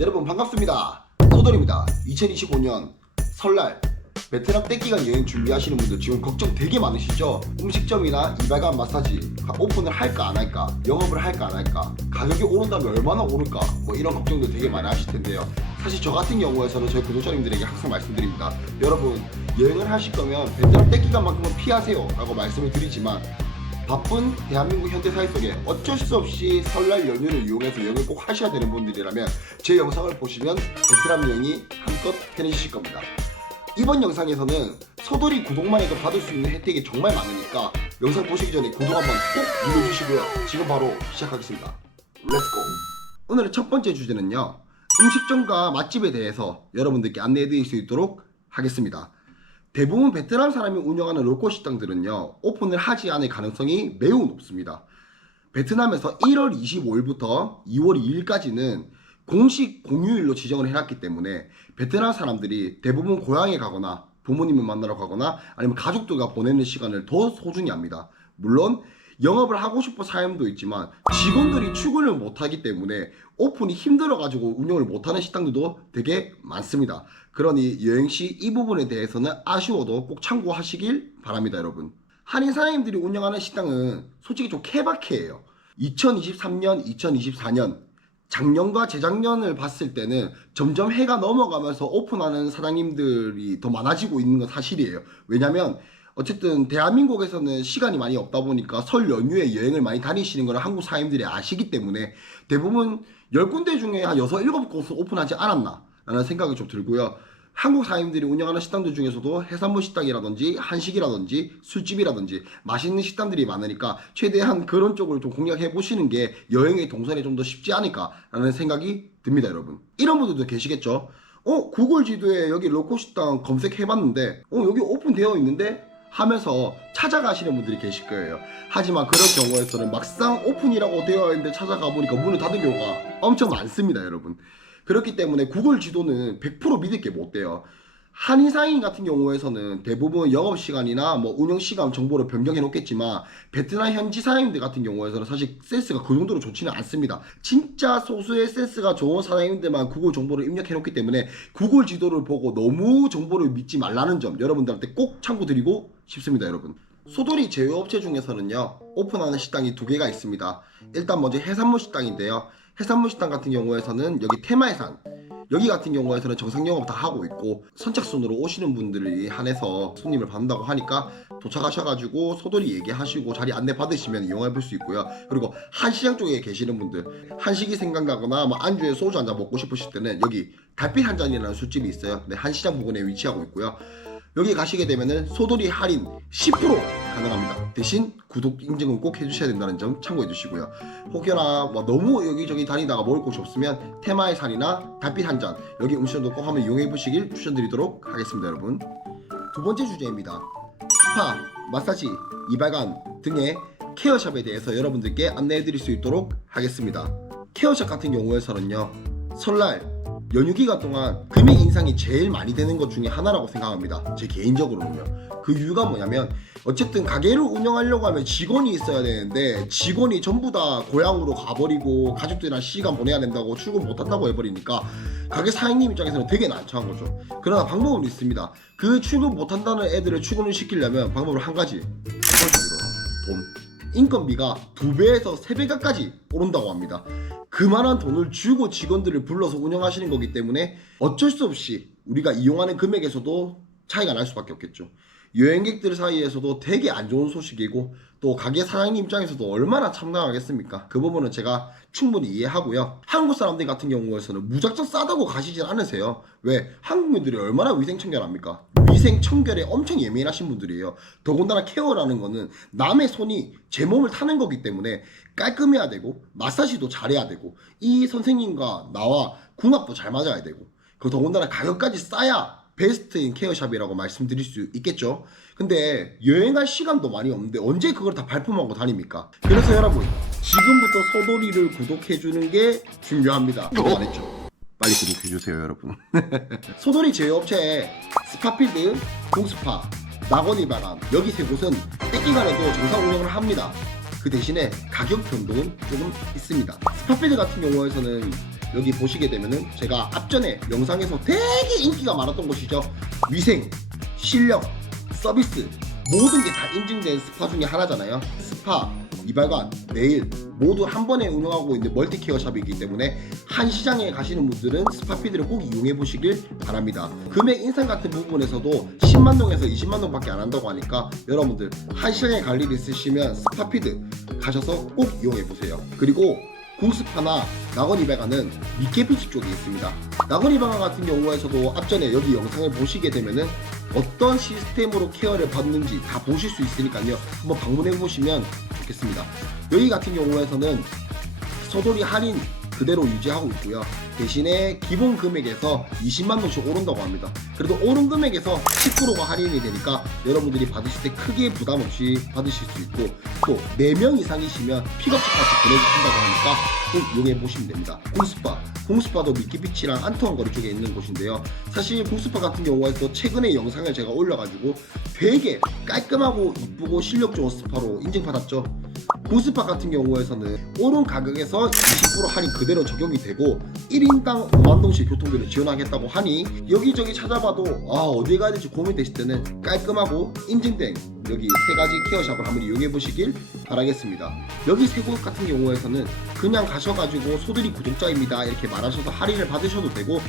여러분 반갑습니다. 소돌입니다. 2025년 설날 베트남 떼끼간 여행 준비하시는 분들 지금 걱정 되게 많으시죠? 음식점이나 이발관 마사지 오픈을 할까 안 할까, 영업을 할까 안 할까, 가격이 오른다면 얼마나 오를까, 뭐 이런 걱정들 되게 많이 하실 텐데요. 사실 저 같은 경우에서는 저희 구독자님들에게 항상 말씀드립니다. 여러분 여행을 하실 거면 베트남 떼끼간만큼은 피하세요 라고 말씀을 드리지만, 바쁜 대한민국 현대사회 속에 어쩔 수 없이 설날 연휴를 이용해서 여행을 꼭 하셔야 되는 분들이라면 제 영상을 보시면 베트남 여행이 한껏 편해지실 겁니다. 이번 영상에서는 소돌이 구독만 해도 받을 수 있는 혜택이 정말 많으니까 영상 보시기 전에 구독 한번 꼭 눌러주시고요. 지금 바로 시작하겠습니다. 렛츠고! 오늘의 첫 번째 주제는요, 음식점과 맛집에 대해서 여러분들께 안내해드릴 수 있도록 하겠습니다. 대부분 베트남 사람이 운영하는 로컬 식당들은요, 오픈을 하지 않을 가능성이 매우 높습니다. 베트남에서 1월 25일부터 2월 2일까지는 공식 공휴일로 지정을 해놨기 때문에 베트남 사람들이 대부분 고향에 가거나 부모님을 만나러 가거나 아니면 가족들과 보내는 시간을 더 소중히 합니다. 물론 영업을 하고 싶어 사람도 있지만 직원들이 출근을 못하기 때문에 오픈이 힘들어가지고 운영을 못하는 식당들도 되게 많습니다. 그러니 여행시 이 부분에 대해서는 아쉬워도 꼭 참고하시길 바랍니다. 여러분, 한인 사장님들이 운영하는 식당은 솔직히 좀 케바케예요. 2023년, 2024년 작년과 재작년을 봤을 때는 점점 해가 넘어가면서 오픈하는 사장님들이 더 많아지고 있는 건 사실이에요. 왜냐면 어쨌든 대한민국에서는 시간이 많이 없다 보니까 설 연휴에 여행을 많이 다니시는 걸 한국 사장님들이 아시기 때문에 대부분 10군데 중에 한 6, 7곳을 오픈하지 않았나 라는 생각이 좀 들고요. 한국 사장님들이 운영하는 식당들 중에서도 해산물 식당이라든지 한식이라든지 술집이라든지 맛있는 식당들이 많으니까 최대한 그런 쪽을 좀 공략해 보시는 게 여행의 동선에 좀 더 쉽지 않을까 라는 생각이 듭니다. 여러분, 이런 분들도 계시겠죠? 구글 지도에 여기 로컬 식당 검색해 봤는데 여기 오픈되어 있는데 하면서 찾아가시는 분들이 계실 거예요. 하지만 그런 경우에서는 막상 오픈이라고 되어 있는데 찾아가 보니까 문을 닫은 경우가 엄청 많습니다. 여러분, 그렇기 때문에 구글 지도는 100% 믿을 게 못 돼요. 한인사인 같은 경우에서는 대부분 영업시간이나 뭐 운영시간 정보를 변경해 놓겠지만 베트남 현지 사장님들 같은 경우에서는 사실 센스가 그 정도로 좋지는 않습니다. 진짜 소수의 센스가 좋은 사장님들만 구글 정보를 입력해 놓기 때문에 구글 지도를 보고 너무 정보를 믿지 말라는 점 여러분들한테 꼭 참고드리고 싶습니다. 여러분, 소돌이 제휴업체 중에서는요, 오픈하는 식당이 2개가 있습니다. 일단 먼저 해산물 식당인데요, 해산물 식당 같은 경우에서는 여기 테마해산, 여기 같은 경우에서는 정상 영업 다 하고 있고 선착순으로 오시는 분들이 한해서 손님을 받는다고 하니까 도착하셔가지고 소돌이 얘기하시고 자리 안내 받으시면 이용해 볼 수 있고요. 그리고 한시장 쪽에 계시는 분들, 한식이 생각나거나 뭐 안주에 소주 한잔 먹고 싶으실 때는 여기 달빛 한 잔이라는 술집이 있어요. 네, 한시장 부근에 위치하고 있고요. 여기 가시게 되면은 소돌이 할인 10% 가능합니다. 대신 구독 인증은 꼭 해주셔야 된다는 점 참고해 주시고요. 혹여나 뭐 너무 여기저기 다니다가 먹을 곳이 없으면 테마의 산이나 달빛 한잔, 여기 음식점도 꼭 한번 이용해 보시길 추천드리도록 하겠습니다. 여러분, 두 번째 주제입니다. 스파, 마사지, 이발관 등의 케어샵에 대해서 여러분들께 안내해 드릴 수 있도록 하겠습니다. 케어샵 같은 경우에서는요, 설날 연휴 기간 동안 금액 인상이 제일 많이 되는 것 중에 하나라고 생각합니다. 제 개인적으로는요. 그 이유가 뭐냐면 어쨌든 가게를 운영하려고 하면 직원이 있어야 되는데 직원이 전부 다 고향으로 가버리고 가족들이랑 시간 보내야 된다고 출근 못한다고 해버리니까 가게 사장님 입장에서는 되게 난처한 거죠. 그러나 방법은 있습니다. 그 출근 못한다는 애들을 출근을 시키려면 방법은 한 가지, 돈. 인건비가 2배에서 3배가까지 오른다고 합니다. 그만한 돈을 주고 직원들을 불러서 운영하시는 거기 때문에 어쩔 수 없이 우리가 이용하는 금액에서도 차이가 날 수밖에 없겠죠. 여행객들 사이에서도 되게 안 좋은 소식이고 또 가게 사장님 입장에서도 얼마나 참담하겠습니까? 그 부분은 제가 충분히 이해하고요. 한국 사람들 같은 경우에서는 무작정 싸다고 가시질 않으세요. 왜? 한국인들이 얼마나 위생청결합니까? 위생청결에 엄청 예민하신 분들이에요. 더군다나 케어라는 거는 남의 손이 제 몸을 타는 거기 때문에 깔끔해야 되고 마사지도 잘해야 되고 이 선생님과 나와 궁합도 잘 맞아야 되고 그 더군다나 가격까지 싸야 베스트인 케어샵이라고 말씀드릴 수 있겠죠. 근데 여행할 시간도 많이 없는데 언제 그걸 다 발품하고 다닙니까? 그래서 여러분, 지금부터 소돌이를 구독해주는 게 중요합니다. 그거 안 했죠? 빨리 구독해주세요. 여러분. 소돌이 제휴업체에 스파필드, 동스파, 낙원이바람 여기 3곳은 떼끼간에도 정상 운영을 합니다. 그 대신에 가격 변동은 조금 있습니다. 스파필드 같은 경우에서는 여기 보시게 되면은 제가 앞전에 영상에서 되게 인기가 많았던 곳이죠. 위생, 실력, 서비스 모든 게 다 인증된 스파 중에 하나잖아요. 스파, 이발관, 네일 모두 한 번에 운영하고 있는 멀티케어 샵이기 때문에 한 시장에 가시는 분들은 스파피드를 꼭 이용해 보시길 바랍니다. 금액 인상 같은 부분에서도 10만 동에서 20만 동밖에 안 한다고 하니까 여러분들 한 시장에 갈 일 있으시면 스파피드 가셔서 꼭 이용해 보세요. 그리고 궁스파나 낙원이발관은 미케피치 쪽에 있습니다. 낙원이발관 같은 경우에서도 앞전에 여기 영상을 보시게 되면은 어떤 시스템으로 케어를 받는지 다 보실 수 있으니까요. 한번 방문해 보시면 좋겠습니다. 여기 같은 경우에서는 소돌이 할인 그대로 유지하고 있고요. 대신에 기본 금액에서 20만 원씩 오른다고 합니다. 그래도 오른 금액에서 10%가 할인이 되니까 여러분들이 받으실 때 크게 부담 없이 받으실 수 있고 또 4명 이상이시면 픽업차까지 보내주신다고 하니까 꼭 이용해 보시면 됩니다. 궁스파도 미키비치랑 안토원 거리 쪽에 있는 곳인데요. 사실 궁스파 같은 경우에도 최근에 영상을 제가 올려가지고 되게 깔끔하고 이쁘고 실력 좋은 스파로 인증받았죠. 궁스파 같은 경우에서는 오른 가격에서 20% 할인 그대로 적용이 되고 1인당 5만 동씩 교통비를 지원하겠다고 하니 여기저기 찾아봐도 어디 가야 될지 고민되실 때는 깔끔하고 인증된 여기 3가지 케어샵을 한번 이용해 보시길 바라겠습니다. 여기 3곳 같은 경우에서는 그냥 가셔가지고 소들이 구독자입니다 이렇게 말하셔서 할인을 받으셔도 되고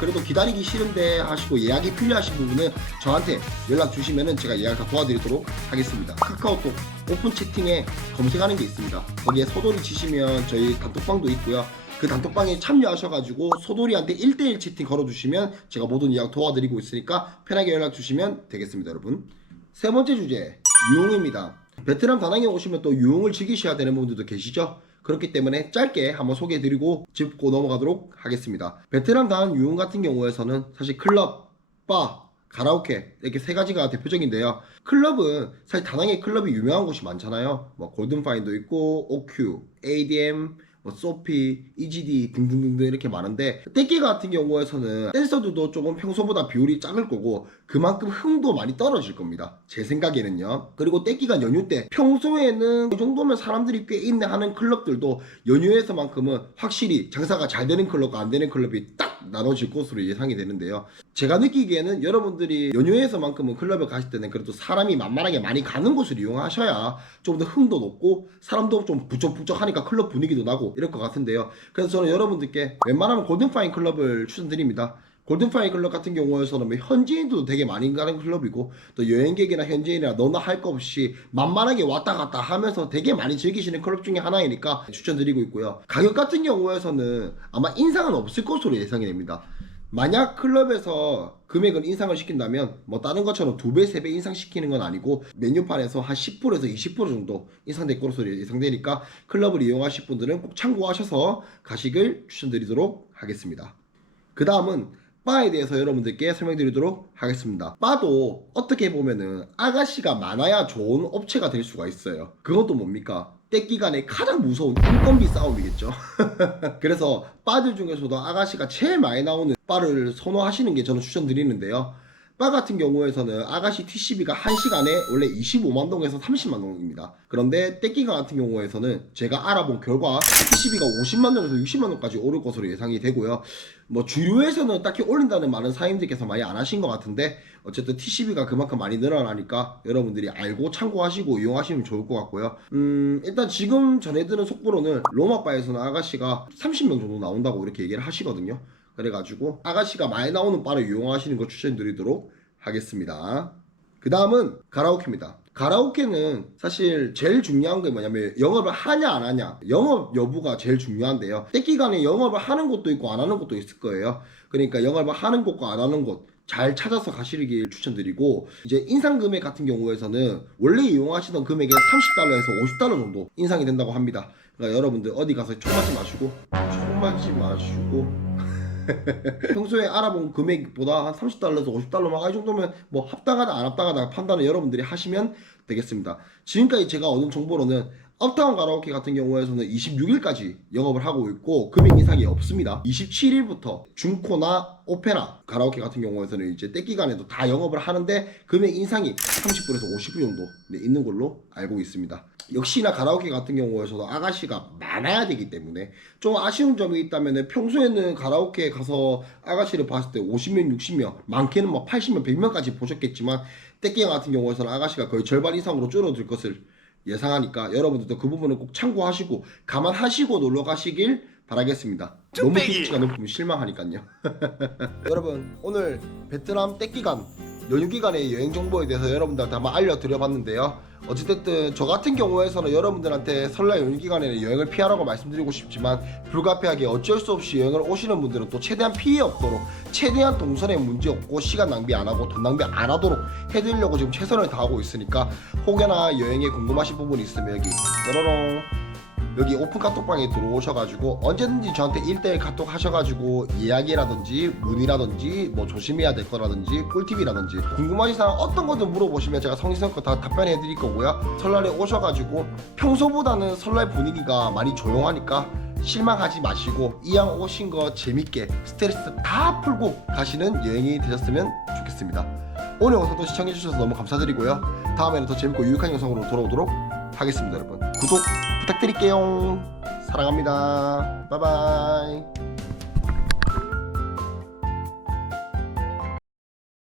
그래도 기다리기 싫은데 하시고 예약이 필요하신 부분은 저한테 연락 주시면은 제가 예약 다 도와드리도록 하겠습니다. 카카오톡 오픈 채팅에 검색하는 게 있습니다. 거기에 소돌이 치시면 저희 단톡방도 있고요. 그 단톡방에 참여하셔가지고 소돌이한테 1대1 채팅 걸어주시면 제가 모든 예약 도와드리고 있으니까 편하게 연락 주시면 되겠습니다. 여러분, 세 번째 주제 유흥입니다. 베트남 다낭에 오시면 또 유흥을 즐기셔야 되는 분들도 계시죠. 그렇기 때문에 짧게 한번 소개해드리고 짚고 넘어가도록 하겠습니다. 베트남 다낭 유흥 같은 경우에서는 사실 클럽, 바, 가라오케 이렇게 3가지가 대표적인데요. 클럽은 사실 다낭에 클럽이 유명한 곳이 많잖아요. 뭐 골든파인도 있고 OQ, ADM, 소피, EGD 등등등등 이렇게 많은데 떼끼 같은 경우에서는 댄서들도 조금 평소보다 비율이 작을 거고 그만큼 흥도 많이 떨어질 겁니다. 제 생각에는요. 그리고 떼끼가 연휴 때 평소에는 이 정도면 사람들이 꽤 있네 하는 클럽들도 연휴에서만큼은 확실히 장사가 잘 되는 클럽과 안 되는 클럽이 딱 나눠질 것으로 예상이 되는데요. 제가 느끼기에는 여러분들이 연휴에서만큼은 클럽에 가실 때는 그래도 사람이 만만하게 많이 가는 곳을 이용하셔야 좀 더 흥도 높고 사람도 좀 부쩍부쩍하니까 클럽 분위기도 나고 이럴 것 같은데요. 그래서 저는 여러분들께 웬만하면 골든파인 클럽을 추천드립니다. 골든파인 클럽 같은 경우에서는 뭐 현지인도 되게 많이 가는 클럽이고 또 여행객이나 현지인이나 너나 할 거 없이 만만하게 왔다 갔다 하면서 되게 많이 즐기시는 클럽 중에 하나이니까 추천드리고 있고요. 가격 같은 경우에서는 아마 인상은 없을 것으로 예상이 됩니다. 만약 클럽에서 금액을 인상을 시킨다면 뭐 다른 것처럼 2배, 3배 인상시키는 건 아니고 메뉴판에서 한 10%에서 20% 정도 인상될 것으로 예상되니까 클럽을 이용하실 분들은 꼭 참고하셔서 가시길 추천드리도록 하겠습니다. 그 다음은 바에 대해서 여러분들께 설명드리도록 하겠습니다. 바도 어떻게 보면은 아가씨가 많아야 좋은 업체가 될 수가 있어요. 그것도 뭡니까? 떼끼간의 가장 무서운 인건비 싸움이겠죠. 그래서 바들 중에서도 아가씨가 제일 많이 나오는 바를 선호하시는 게 저는 추천드리는데요. 바 같은 경우에서는 아가씨 TCB가 1시간에 원래 25만 동에서 30만 동입니다. 그런데 떼끼가 같은 경우에서는 제가 알아본 결과 TCB가 50만 동에서 60만 동까지 오를 것으로 예상이 되고요. 뭐 주류에서는 딱히 올린다는 말은 사장님들께서 많이 안 하신 것 같은데 어쨌든 TCB가 그만큼 많이 늘어나니까 여러분들이 알고 참고하시고 이용하시면 좋을 것 같고요. 일단 지금 전해드는 속보로는 로마바에서는 아가씨가 30명 정도 나온다고 이렇게 얘기를 하시거든요. 그래가지고 아가씨가 많이 나오는 바를 이용하시는 거 추천드리도록 하겠습니다. 그 다음은 가라오케입니다. 가라오케는 사실 제일 중요한 게 뭐냐면 영업을 하냐 안 하냐, 영업 여부가 제일 중요한데요. 떼끼간에 영업을 하는 곳도 있고 안 하는 곳도 있을 거예요. 그러니까 영업을 하는 곳과 안 하는 곳 잘 찾아서 가시길 추천드리고, 이제 인상 금액 같은 경우에서는 원래 이용하시던 금액의 30달러에서 50달러 정도 인상이 된다고 합니다. 그러니까 여러분들 어디 가서 총 맞지 마시고 평소에 알아본 금액보다 한 30달러에서 50달러만 이 정도면 뭐 합당하다 안 합당하다 판단을 여러분들이 하시면 되겠습니다. 지금까지 제가 얻은 정보로는 업타운 가라오케 같은 경우에서는 26일까지 영업을 하고 있고 금액 인상이 없습니다. 27일부터 중코나 오페라 가라오케 같은 경우에서는 이제 때 기간에도 다 영업을 하는데 금액 인상이 30%에서 50% 정도 있는 걸로 알고 있습니다. 역시나 가라오케 같은 경우에서도 아가씨가 많아야 되기 때문에 좀 아쉬운 점이 있다면 평소에는 가라오케에 가서 아가씨를 봤을 때 50명, 60명, 많게는 뭐 80명, 100명까지 보셨겠지만 때 기간 같은 경우에서는 아가씨가 거의 절반 이상으로 줄어들 것을 예상하니까 여러분들도 그 부분을 꼭 참고하시고 감안하시고 놀러 가시길 바라겠습니다. 너무 기대치가 높으면 실망하니까요. 여러분 오늘 베트남 때 기간 연휴 기간의 여행 정보에 대해서 여러분들한테 한번 알려드려 봤는데요. 어찌됐든 저 같은 경우에서는 여러분들한테 설날 연휴 기간에는 여행을 피하라고 말씀드리고 싶지만 불가피하게 어쩔 수 없이 여행을 오시는 분들은 또 최대한 피해 없도록 최대한 동선에 문제 없고 시간 낭비 안 하고 돈 낭비 안 하도록 해드리려고 지금 최선을 다하고 있으니까 혹여나 여행에 궁금하신 부분이 있으면 여기 뾰로롱 여기 오픈 카톡방에 들어오셔가지고 언제든지 저한테 1대1 카톡 하셔가지고 이야기라든지 문의라든지 뭐 조심해야 될 거라든지 꿀팁이라든지 궁금하신 사항 어떤 거든 물어보시면 제가 성심성껏 다 답변해 드릴 거고요. 설날에 오셔가지고 평소보다는 설날 분위기가 많이 조용하니까 실망하지 마시고 이왕 오신 거 재밌게 스트레스 다 풀고 가시는 여행이 되셨으면 좋겠습니다. 오늘 영상도 시청해주셔서 너무 감사드리고요. 다음에는 더 재밌고 유익한 영상으로 돌아오도록 하겠습니다. 여러분 구독 부탁드릴게요. 사랑합니다. 바이바이.